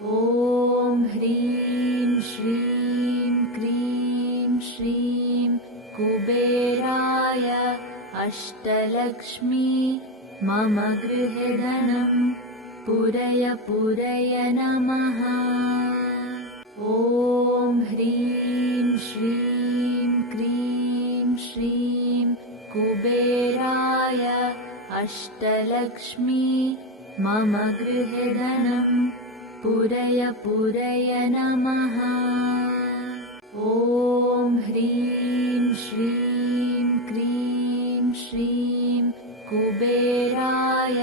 ॐ ह्रीं श्रीं क्रीं श्रीं कुबेराय अष्टलक्ष्मी मम गृहे धनं पूरय पूरय नमः। ॐ ह्रीं श्रीं क्रीं श्रीं कुबेराय अष्टलक्ष्मी मम गृहे धनं पूरय पूरय नमः। ॐ ह्रीं श्रीं क्रीं श्रीं कुबेराय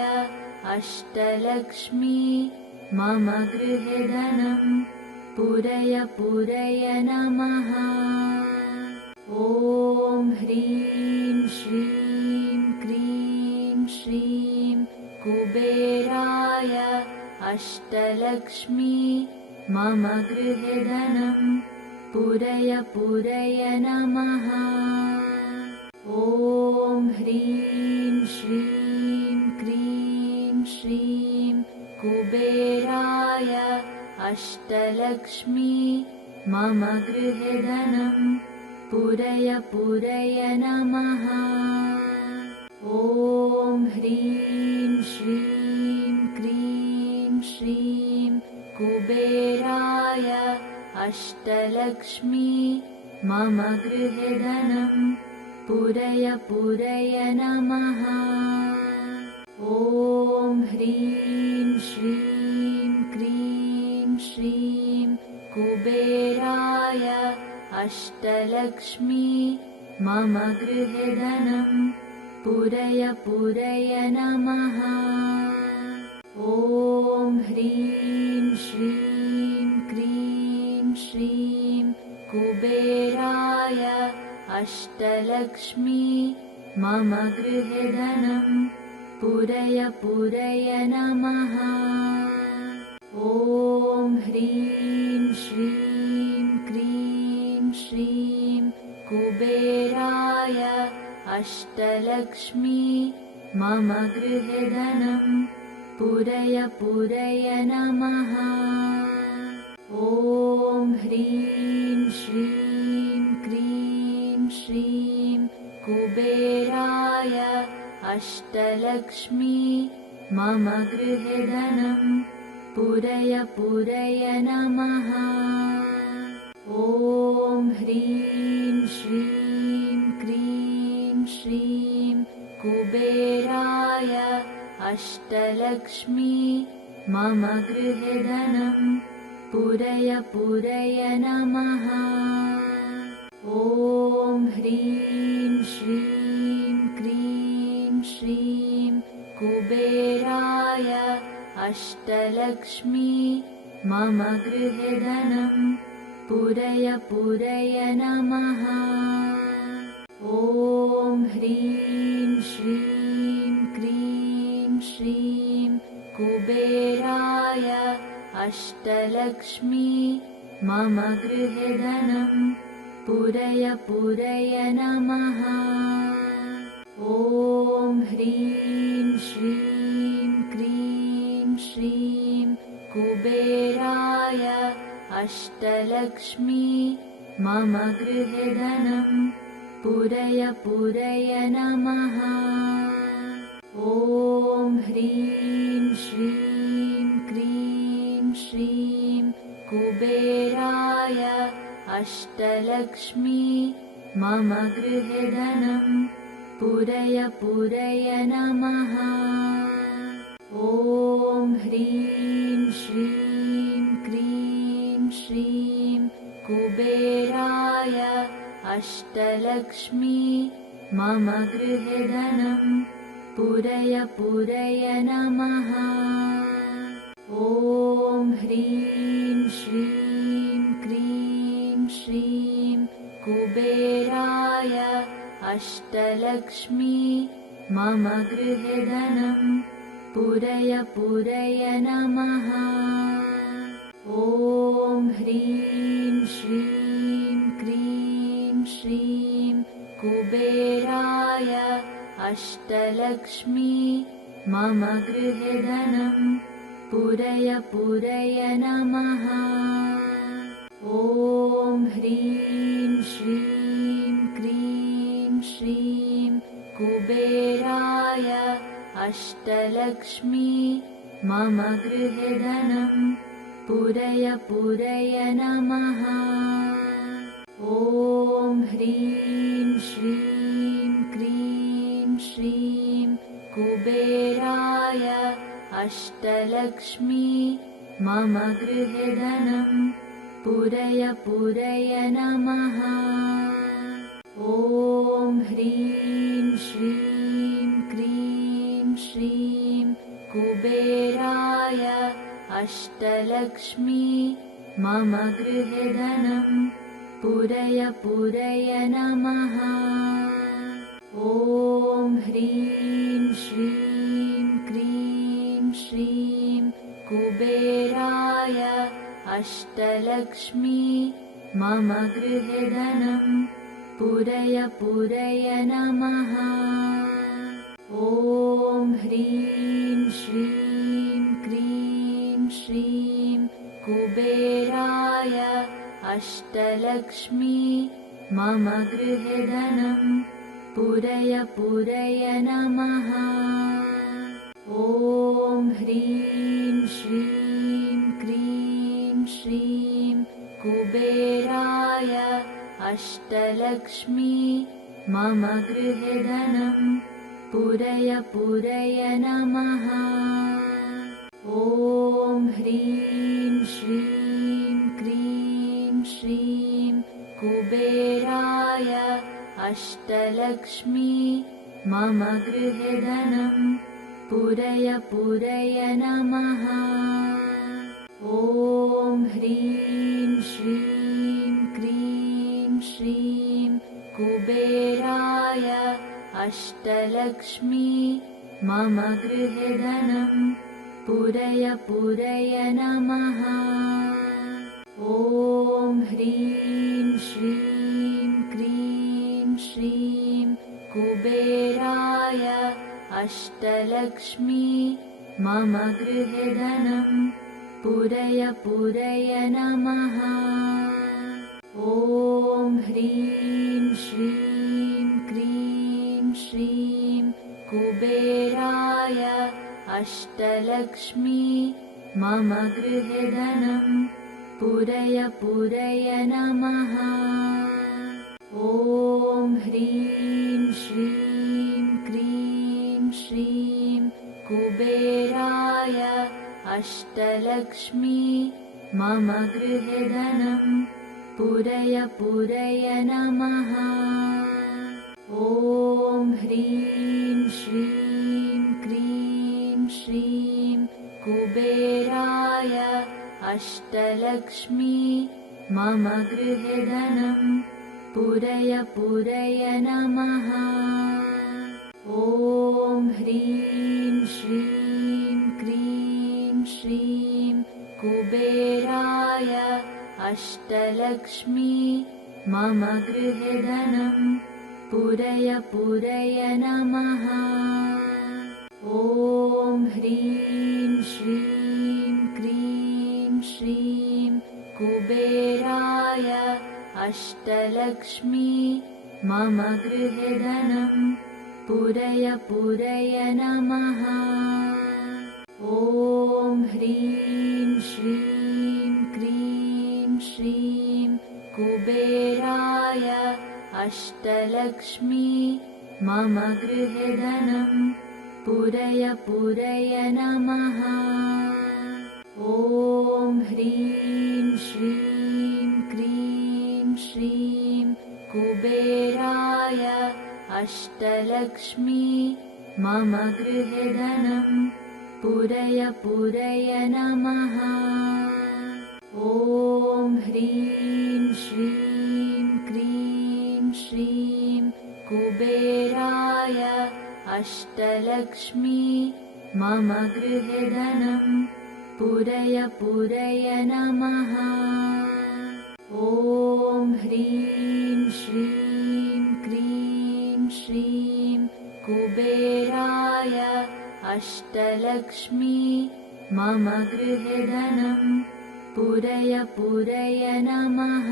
अष्टलक्ष्मी मम गृहे धनं पूरय पूरय नमः। ॐ ह्रीं श्रीं क्रीं श्रीं कुबेराय अष्टलक्ष्मी मम गृहे धनं पूरय पूरय नमः। ॐ ह्रीं श्रीं क्रीं श्रीं कुबेराय अष्टलक्ष्मी मम गृहे धनं पूरय पूरय नमः। ॐ ह्रीं श्रीं क्रीं श्रीं कुबेराय अष्टलक्ष्मी मम गृहे धनं पूरय पूरय नमः। ॐ ह्रीं श्रीं क्रीं श्रीं कुबेराय अष्टलक्ष्मी मम गृहे धनं पूरय पूरय नमः। ॐ ह्रीं श्रीं क्रीं श्रीं कुबेराय अष्टलक्ष्मी मम गृहे धनं पूरय पूरय नमः। ॐ ह्रीं श्रीं क्रीं श्रीं कुबेराय अष्टलक्ष्मी मम गृहे धनं पूरय पूरय नमः। ॐ ह्रीं श्रीं क्रीं श्रीं कुबेराय अष्टलक्ष्मी मम गृहे धनं पूरय पूरय नमः। ॐ ह्रीं श्रीं क्रीं श्रीं कुबेराय अष्टलक्ष्मी मम गृहे धनं पूरय पूरय नमः। ॐ ह्रीं श्रीं क्रीं श्रीं कुबेराय अष्टलक्ष्मी मम गृहे धनं पूरय पूरय नमः। ॐ ह्रीं श्रीं क्रीं श्रीं कुबेराय अष्टलक्ष्मी मम गृहे धनं पूरय पूरय नमः। ॐ ह्रीं श्रीं क्रीं श्रीं कुबेराय अष्टलक्ष्मी मम गृहे धनं पूरय पूरय नमः। ॐ ह्रीं श्रीं क्रीं श्रीं कुबेराय अष्टलक्ष्मी मम गृहे धनं पूरय पूरय नमः। ॐ ह्रीं श्रीं क्रीं श्रीं कुबेराय अष्टलक्ष्मी मम गृहे धनं पूरय पूरय नमः। ॐ ह्रीं श्रीं क्रीं श्रीं कुबेराय अष्टलक्ष्मी मम गृहे धनं पूरय पूरय नमः। ॐ ह्रीं श्रीं क्रीं श्रीं कुबेराय अष्टलक्ष्मी मम गृहे धनं पुरय पुरय नमः। ॐ ह्रीं श्रीं क्रीं श्रीं कुबेराय अष्टलक्ष्मी मम गृहे धनं पुरय पुरय नमः। ॐ ह्रीं श्रीं क्रीं श्रीं कुबेराय अष्टलक्ष्मी मम गृहे धनं पुरय पुरय नमः। ॐ ह्रीं श्रीं क्रीं श्रीं कुबेराय अष्टलक्ष्मी मम गृहे धनं पुरय पुरय नमः। ॐ ह्रीं श्रीं क्रीं श्रीं कुबेराय अष्टलक्ष्मी मम गृहे धनं पुरय पुरय नमः। ॐ ह्रीं श्रीं क्रीं श्रीं कुबेराय अष्टलक्ष्मी मम गृहे धनं पुरय पुरय नमः। ॐ ह्रीं श्रीं क्रीं श्रीं कुबेराय अष्टलक्ष्मी मम गृहे धनं पुरय पुरय नमः। ॐ ह्रीं श्रीं क्रीं श्रीं कुबेराय अष्टलक्ष्मी मम गृहे धनं पुरय पुरय नमः। ॐ ह्रीं श्रीं क्रीं श्रीं कुबेराय अष्टलक्ष्मी मम गृहे धनं पुरय पुरय नमः। ॐ ह्रीं श्रीं क्रीं श्रीं कुबेराय अष्टलक्ष्मी मम गृहे धनं पुरय पुरय नमः। ॐ ह्रीं श्रीं क्रीं श्रीं कुबेराय अष्टलक्ष्मी मम गृहे धनं पुरय पुरय नमः। ॐ ह्रीं श्रीं क्रीं श्रीं कुबेराय अष्टलक्ष्मी मम गृहे धनं पुरय पुरय नमः। ॐ ह्रीं श्रीं क्रीं श्रीं कुबेराय अष्टलक्ष्मी मम गृहे धनं पुरय पुरय नमः। ॐ ह्रीं श्रीं क्रीं श्रीं कुबेराय अष्टलक्ष्मी मम गृहे धनं पुरय पुरय नमः। ॐ ह्रीं श्रीं क्रीं श्रीं कुबेराय अष्टलक्ष्मी मम गृहे धनं पुरय पुरय नमः। ॐ ह्रीं श्रीं क्रीं श्रीं कुबेराय अष्टलक्ष्मी मम गृहे धनं पुरय पुरय नमः। ॐ ह्रीं श्रीं क्रीं श्रीं कुबेराय अष्टलक्ष्मी मम गृहे धनं पुरय पुरय नमः। ॐ ह्रीं श्रीं क्रीं श्रीं कुबेराय अष्टलक्ष्मी मम गृहे धनं पुरय पुरय नमः। ॐ ह्रीं श्रीं क्रीं श्रीं कुबेराय अष्टलक्ष्मी मम गृहे धनं पूरय पूरय नमः।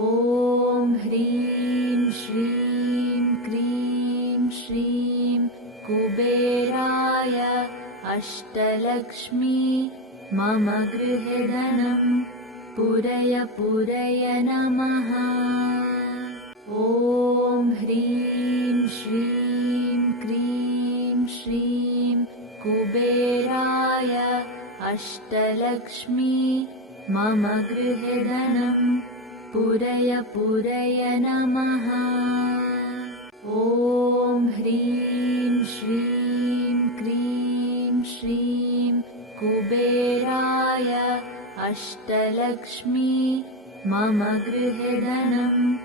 ॐ ह्रीं श्रीं क्रीं श्रीं कुबेराय अष्टलक्ष्मी मम गृहे धनं पूरय पूरय नमः। ॐ ह्रीं श्रीं क्रीं श्रीं कुबेराय अष्टलक्ष्मी मम गृहे धनं पूरय पूरय नमः। ॐ ह्रीं श्रीं क्रीं श्रीं कुबेराय अष्टलक्ष्मी मम गृहे धनं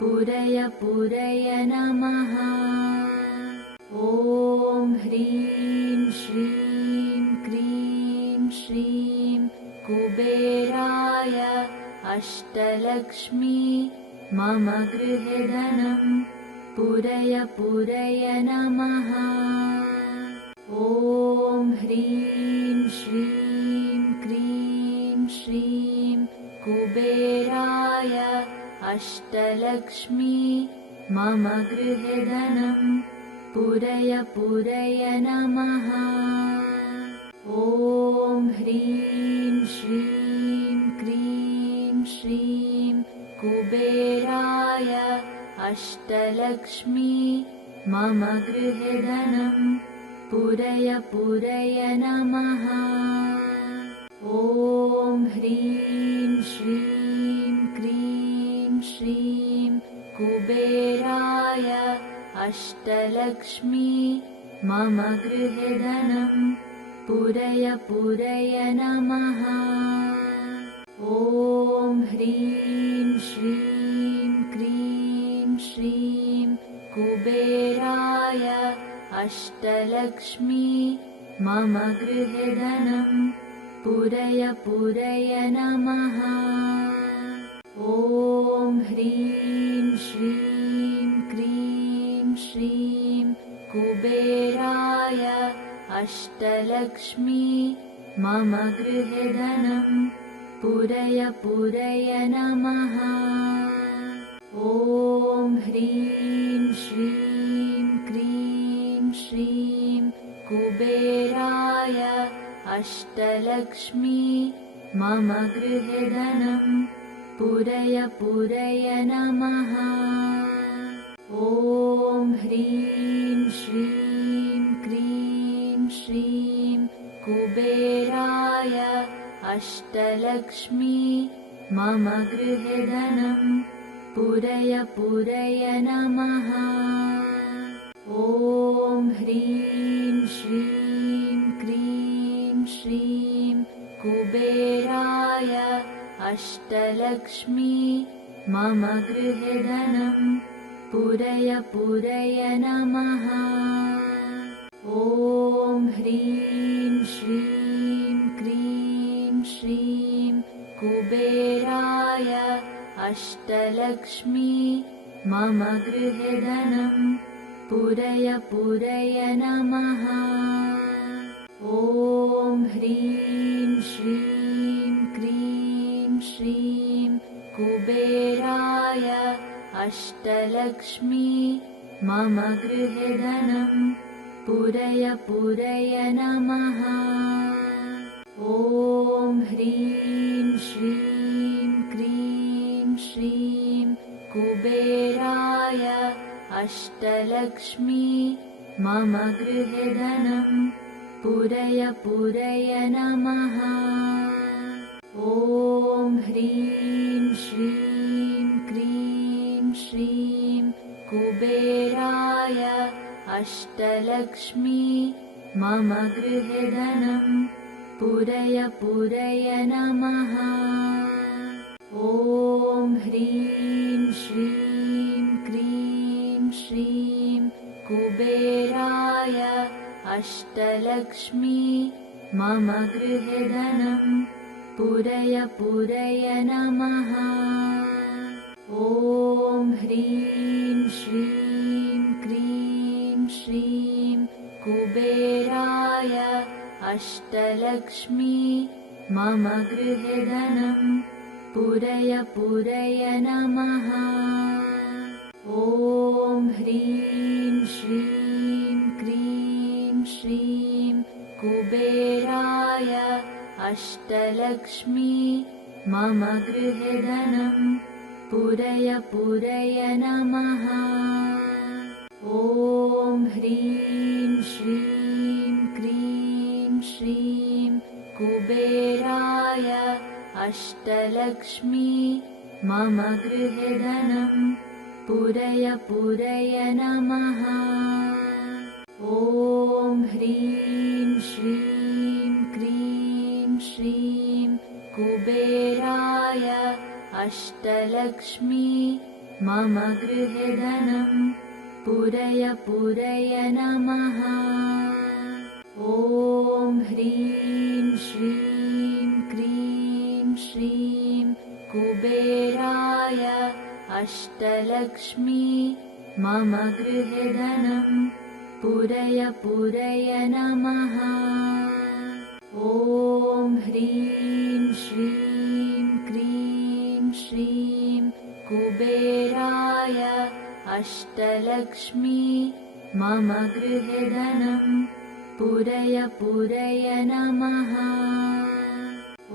पूरय पूरय नमः। ॐ ह्रीं श्रीं क्रीं श्रीं कुबेराय अष्टलक्ष्मी मम गृहे धनं पूरय पूरय नमः। ॐ ह्रीं श्रीं क्रीं श्रीं कुबेराय अष्टलक्ष्मी मम गृहे धनं पूरय पूरय नमः। ॐ ह्रीं श्रीं क्रीं श्रीं कुबेराय अष्टलक्ष्मी मम गृहे धनं पूरय पूरय नमः। ॐ ह्रीं श्रीं क्रीं श्रीं कुबेराय अष्टलक्ष्मी मम गृहे धनं पूरय पूरय नमः। ॐ ह्रीं श्रीं क्रीं श्रीं कुबेराय अष्टलक्ष्मी मम गृहे धनं पूरय पूरय नमः। ॐ ह्रीं श्रीं क्रीं श्रीं कुबेराय अष्टलक्ष्मी मम गृहे धनं पूरय पूरय नमः। ॐ ह्रीं श्रीं क्रीं श्रीं कुबेराय अष्टलक्ष्मी मम गृहे धनं पूरय पूरय नमः। ॐ ह्रीं श्रीं क्रीं श्रीं कुबेराय अष्टलक्ष्मी मम गृहे धनं पूरय पूरय नमः। ॐ ह्रीं श्रीं क्रीं श्रीं कुबेराय अष्टलक्ष्मी मम गृहे धनं पूरय पूरय नमः। ॐ ह्रीं श्रीं क्रीं श्रीं कुबेराय अष्टलक्ष्मी मम गृहे धनं पूरय पूरय नमः। ॐ ह्रीं श्रीं क्रीं श्रीं कुबेराय अष्टलक्ष्मी मम गृहे धनं पूरय पूरय नमः। ॐ ह्रीं श्रीं क्रीं श्रीं कुबेराय अष्टलक्ष्मी मम गृहे धनं पूरय पूरय नमः। ॐ ह्रीं श्रीं क्रीं श्रीं कुबेराय अष्टलक्ष्मी मम गृहे धनं पूरय पूरय नमः। ॐ ह्रीं श्रीं क्रीं श्रीं कुबेराय अष्टलक्ष्मी मम गृहे धनं पूरय पूरय नमः। ॐ ह्रीं श्रीं क्रीं श्रीं कुबेराय अष्टलक्ष्मी मम गृहे धनं पूरय पूरय नमः। ॐ ह्रीं श्रीं क्रीं श्रीं कुबेराय अष्टलक्ष्मी मम गृहे धनं पूरय पूरय नमः। ॐ ह्रीं श्रीं क्रीं श्रीं कुबेराय अष्टलक्ष्मी मम गृहे धनं पूरय पूरय नमः। ॐ ह्रीं श्रीं क्रीं श्रीं कुबेराय अष्टलक्ष्मी मम गृहे धनं पूरय पूरय नमः। ॐ ह्रीं श्रीं क्रीं श्रीं कुबेराय अष्टलक्ष्मी मम गृहे धनं पूरय पूरय नमः। ॐ ह्रीं श्रीं क्रीं श्रीं कुबेराय अष्टलक्ष्मी मम गृहे धनं पूरय पूरय नमः।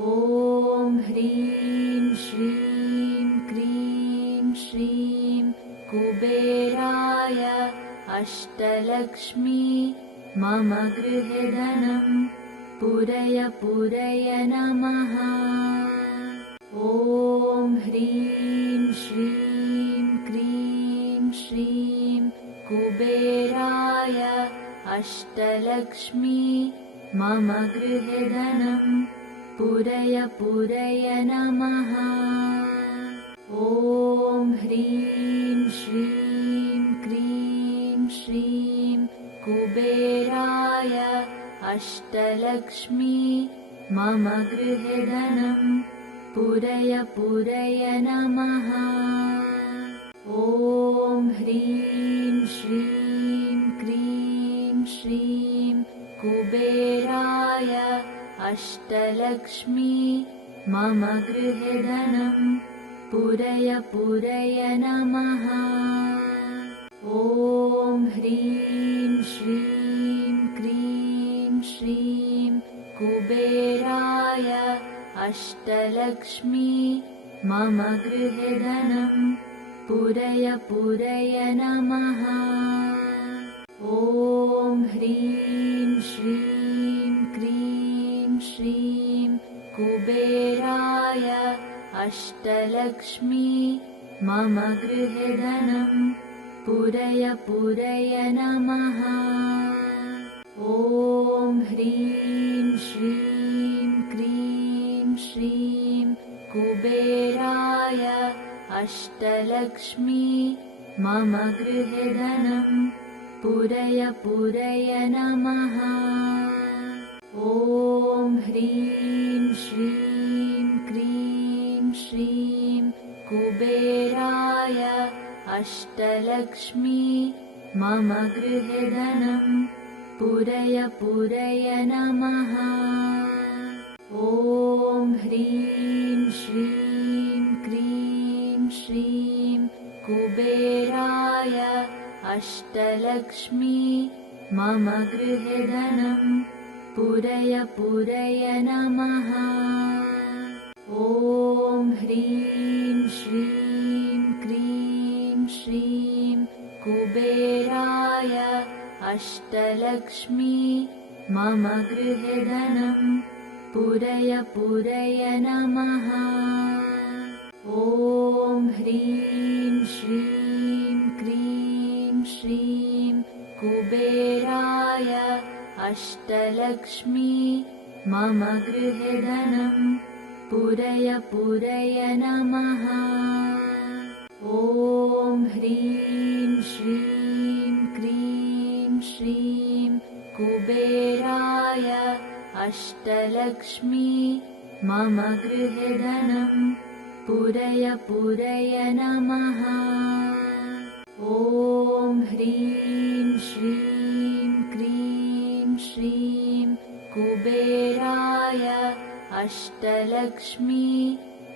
ॐ ह्रीं श्रीं क्रीं श्रीं कुबेराय अष्टलक्ष्मी मम गृहे धनं पूरय पूरय नमः। ॐ ह्रीं श्रीं क्रीं श्रीं कुबेराय अष्टलक्ष्मी मम गृहे धनं पूरय पूरय नमः। ॐ ह्रीं श्रीं क्रीं श्रीं कुबेराय अष्टलक्ष्मी मम गृहे धनं पूरय पूरय नमः। ॐ ह्रीं श्रीं क्रीं श्रीं कुबेराय अष्टलक्ष्मी मम गृहे धनं पूरय पूरय नमः। ॐ ह्रीं श्रीं क्रीं श्रीं कुबेराय अष्टलक्ष्मी मम गृहे धनं पूरय पूरय नमः। ॐ ह्रीं श्रीं क्रीं श्रीं कुबेराय अष्टलक्ष्मी मम गृहे धनं पूरय पूरय नमः। ॐ ह्रीं श्रीं क्रीं श्रीं कुबेराय अष्टलक्ष्मी मम गृहे धनं पूरय पूरय नमः। ॐ ह्रीं श्रीं क्रीं श्रीं कुबेराय अष्टलक्ष्मी मम गृहे धनं पूरय पूरय नमः। ॐ ह्रीं श्रीं क्रीं श्रीं कुबेराय अष्टलक्ष्मी मम गृहे धनं पूरय पूरय नमः। ॐ ह्रीं श्रीं क्रीं श्रीं कुबेराय अष्टलक्ष्मी मम गृहे धनं पूरय पूरय नमः। ॐ ह्रीं श्रीं क्रीं श्रीं कुबेराय अष्टलक्ष्मी मम गृहे धनं पूरय पूरय नमः। ॐ ह्रीं श्रीं क्रीं श्रीं कुबेराय अष्टलक्ष्मी मम गृहे धनं पूरय पूरय नमः। ॐ ह्रीं श्रीं क्रीं श्रीं कुबेराय अष्टलक्ष्मी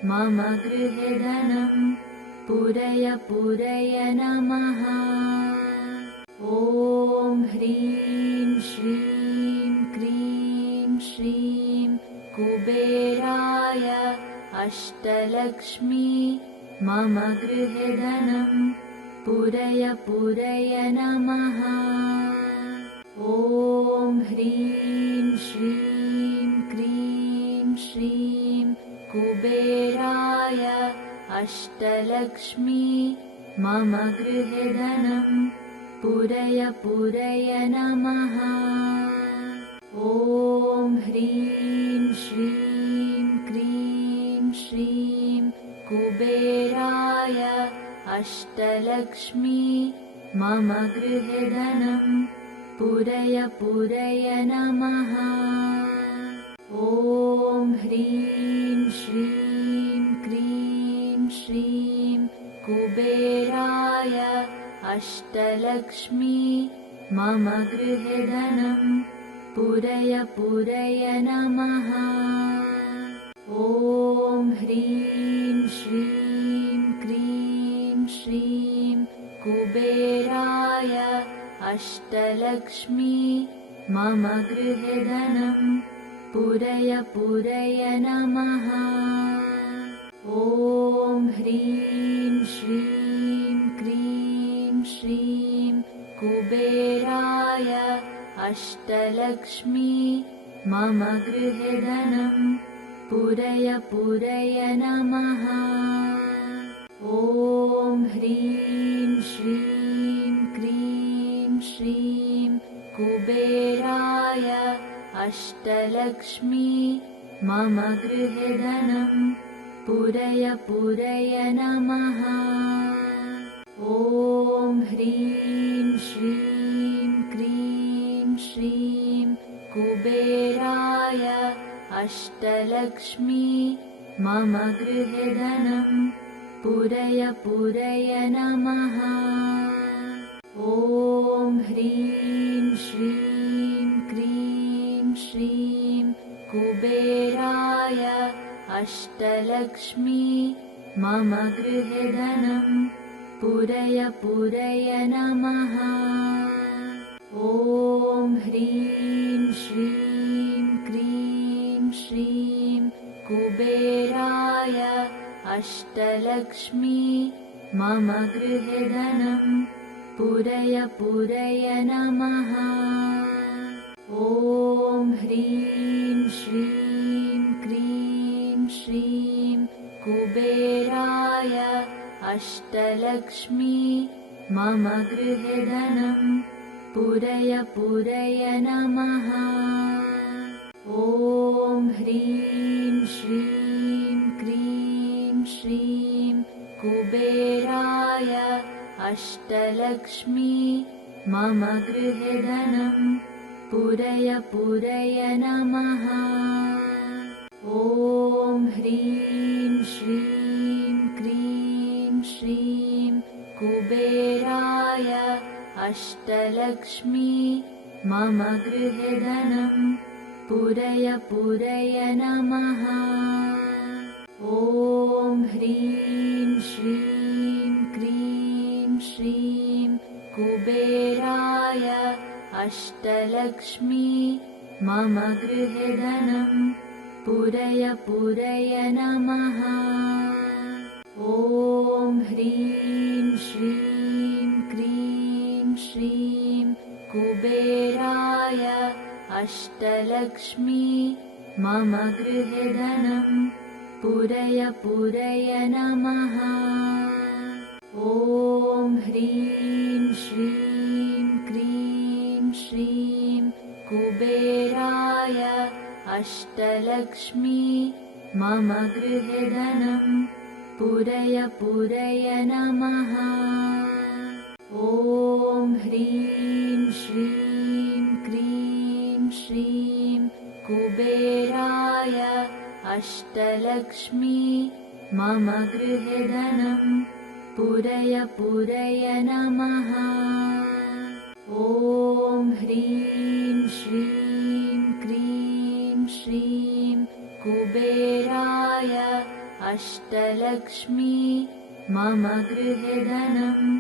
मम गृहे धनं पूरय पूरय नमः। ॐ ह्रीं श्रीं क्रीं श्रीं कुबेराय अष्टलक्ष्मी मम गृहे धनं पूरय पूरय नमः। ॐ ह्रीं श्रीं क्रीं श्रीं कुबेराय अष्टलक्ष्मी मम गृहे धनं पूरय पूरय नमः। ॐ ह्रीं श्रीं क्रीं श्रीं कुबेराय अष्टलक्ष्मी मम गृहे धनं पूरय पूरय नमः। ॐ ह्रीं श्रीं क्रीं श्रीं कुबेराय अष्टलक्ष्मी मम गृहे धनं पूरय पूरय नमः। ॐ ह्रीं श्रीं क्रीं श्रीं कुबेराय अष्टलक्ष्मी मम गृहे धनं पूरय पूरय नमः। ॐ ह्रीं श्रीं क्रीं श्रीं कुबेराय अष्टलक्ष्मी मम गृहे धनं पूरय पूरय नमः। ॐ ह्रीं श्रीं क्रीं श्रीं कुबेराय अष्टलक्ष्मी मम गृहे धनं पूरय पूरय नमः। ॐ ह्रीं श्रीं क्रीं श्रीं कुबेराय अष्टलक्ष्मी मम गृहे धनं पूरय पूरय नमः। ॐ ह्रीं श्रीं क्रीं श्रीं कुबेराय अष्टलक्ष्मी मम गृहे धनं पूरय पूरय नमः। ॐ ह्रीं श्रीं क्रीं श्रीं कुबेराय अष्टलक्ष्मी मम गृहे धनं पूरय पूरय नमः। ॐ ह्रीं श्रीं क्रीं श्रीं कुबेराय अष्टलक्ष्मी मम गृहे धनं पूरय पूरय नमः। ॐ ह्रीं श्रीं क्रीं श्रीं कुबेराय अष्टलक्ष्मी मम गृहे धनं पूरय पूरय नमः। ॐ ह्रीं श्रीं क्रीं श्रीं कुबेराय अष्टलक्ष्मी मम गृहे धनं पूरय पूरय नमः। ॐ ह्रीं श्रीं क्रीं श्रीं कुबेराय अष्टलक्ष्मी मम गृहे धनं पूरय पूरय नमः। ॐ ह्रीं श्रीं क्रीं श्रीं कुबेराय अष्टलक्ष्मी मम गृहे धनं पूरय पूरय नमः। ॐ ह्रीं श्रीं क्रीं श्रीं कुबेराय अष्टलक्ष्मी मम गृहे धनं पूरय पूरय नमः। ॐ ह्रीं श्रीं क्रीं श्रीं कुबेराय अष्टलक्ष्मी मम गृहे धनं पूरय पूरय नमः। ॐ ह्रीं श्रीं क्रीं कुबेराय अष्टलक्ष्मी मम गृहे धनं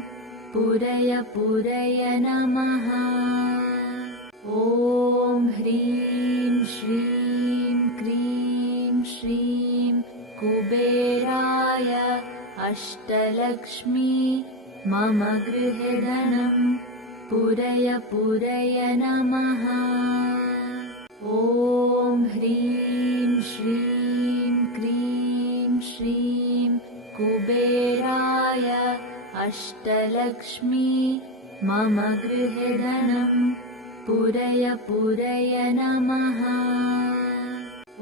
पूरय पूरय नमः। ॐ ह्रीं श्रीं क्रीं श्रीं कुबेराय अष्टलक्ष्मी मम गृहे धनं पूरय पूरय नमः। ॐ ह्रीं श्रीं क्रीं श्रीं कुबेराय अष्टलक्ष्मी मम गृहे धनं पूरय पूरय नमः।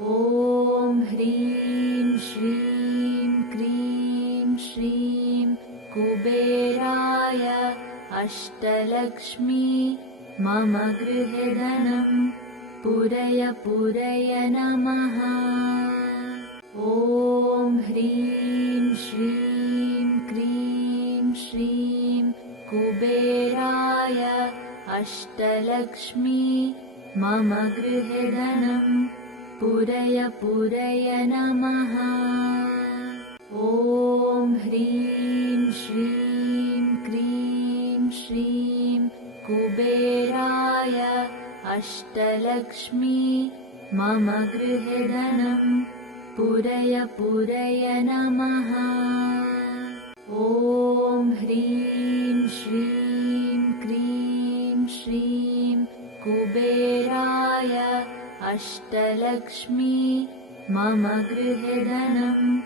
ॐ ह्रीं श्रीं क्रीं श्रीं कुबेराय अष्टलक्ष्मी मम गृहे धनं पूरय पूरय नमः। ॐ ह्रीं श्रीं क्रीं श्रीं कुबेराय अष्टलक्ष्मी मम गृहे धनं पूरय पूरय नमः। ॐ ह्रीं श्रीं क्रीं श्रीं कुबेराय अष्टलक्ष्मी मम गृहे धनं पूरय पूरय नमः। ॐ ह्रीं श्रीं क्रीं श्रीं कुबेराय अष्टलक्ष्मी मम गृहे धनं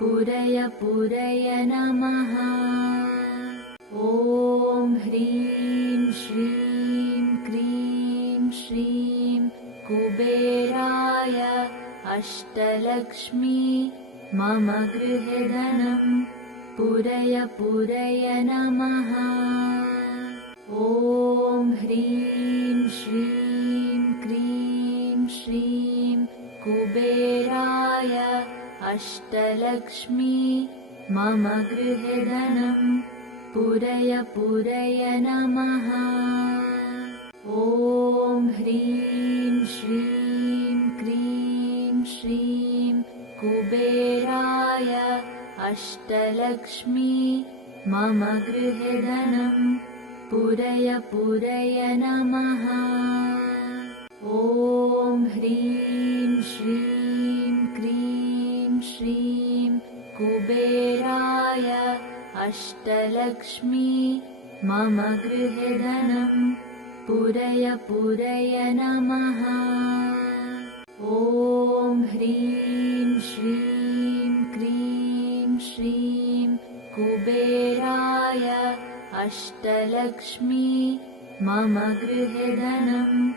पूरय पूरय नमः। ॐ ह्रीं श्रीं क्रीं श्रीं कुबेराय अष्टलक्ष्मी मम गृहे धनं पूरय पूरय नमः। ॐ ह्रीं श्रीं क्रीं श्रीं कुबेराय अष्टलक्ष्मी मम गृहे धनं पूरय पूरय नमः। ॐ ह्रीं श्रीं क्रीं श्रीं कुबेराय अष्टलक्ष्मी मम गृहे धनं पूरय पूरय नमः। ॐ ह्रीं श्रीं क्रीं श्रीं कुबेराय अष्टलक्ष्मी मम गृहे धनं पूरय पूरय नमः। ॐ ह्रीं श्रीं क्रीं श्रीं कुबेराय अष्टलक्ष्मी मम गृहे धनं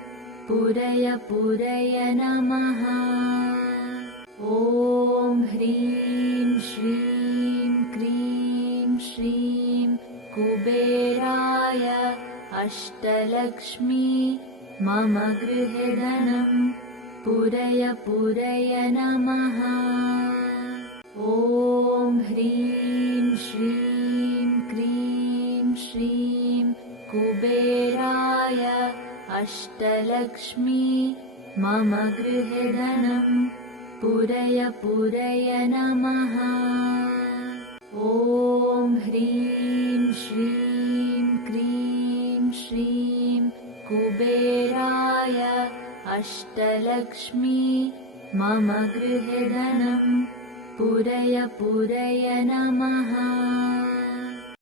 पूरय पूरय नमः। ॐ ह्रीं श्रीं क्रीं श्रीं कुबेराय अष्टलक्ष्मी मम गृहे धनं पूरय पूरय नमः। ॐ ह्रीं श्रीं क्रीं श्रीं कुबेराय अष्टलक्ष्मी मम गृहे धनं पूरय पूरय नमः। ॐ ह्रीं श्रीं क्रीं श्रीं कुबेराय अष्टलक्ष्मी मम गृहे धनं पूरय पूरय नमः।